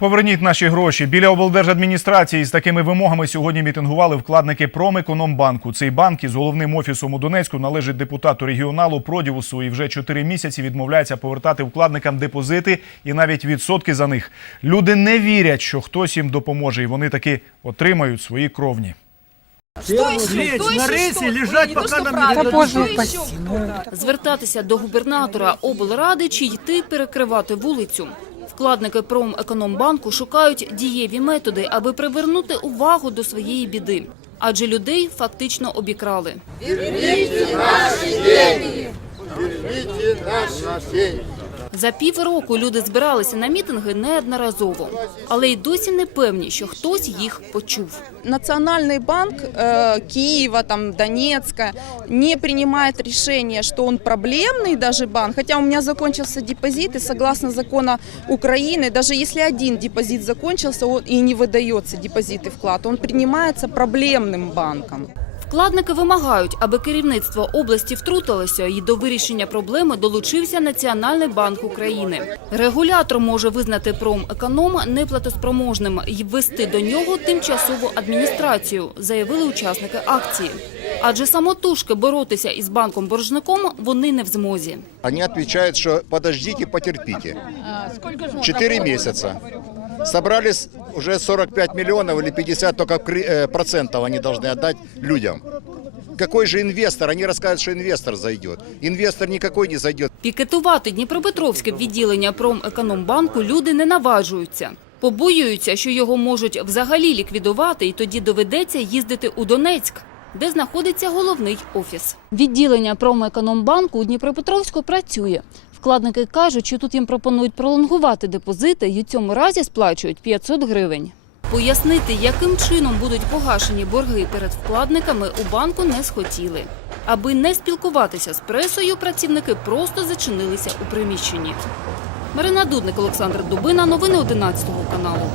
Поверніть наші гроші. Біля облдержадміністрації з такими вимогами сьогодні мітингували вкладники Промекономбанку. Цей банк із головним офісом у Донецьку належить депутату регіоналу Продівусу і вже чотири місяці відмовляється повертати вкладникам депозити і навіть відсотки за них. Люди не вірять, що хтось їм допоможе, і вони таки отримають свої кровні. На лежать, нам не дадут. боже упаси. ну. Звертатися до губернатора облради чи йти перекривати вулицю. Вкладники Промекономбанку шукають дієві методи, аби привернути увагу до своєї біди. Адже людей фактично обікрали. За півроку люди збиралися на мітинги неодноразово, але й досі не певні, що хтось їх почув. Национальный банк э, Киева, там, Донецка не принимает решение, что он проблемный даже банк, хотя у меня закончился депозит, и согласно закону Украины, даже если один депозит закончился он, и не выдается депозит и вклад, он принимается проблемным банком. Вкладники вимагають, аби керівництво області втрутилося і до вирішення проблеми долучився Національний банк України. Регулятор може визнати промеконом неплатоспроможним і ввести до нього тимчасову адміністрацію, заявили учасники акції. Адже самотужки боротися із банком-боржником вони не в змозі. Они отвечают, что подождите, потерпите. Четыре месяца. Собрались уже 45 миллионов или 50 только кри- э, процентов они должны отдать людям. Какой же инвестор? Они рассказывают, что инвестор зайдет. Инвестор никакой не зайдет. Пікетувати Дніпропетровське відділення Промекономбанку люди не наважуються. Побоюються, що його можуть взагалі ліквідувати, і тоді доведеться їздити у Донецьк, де знаходиться головний офіс. Відділення Промекономбанку у Дніпропетровську працює. Вкладники кажуть, що тут їм пропонують пролонгувати депозити і у цьому разі сплачують 500 гривень. Пояснити, яким чином будуть погашені борги перед вкладниками, у банку не схотіли. Аби не спілкуватися з пресою, працівники просто зачинилися у приміщенні. Марина Дудник, Олександр Дубина. Новини 11 каналу.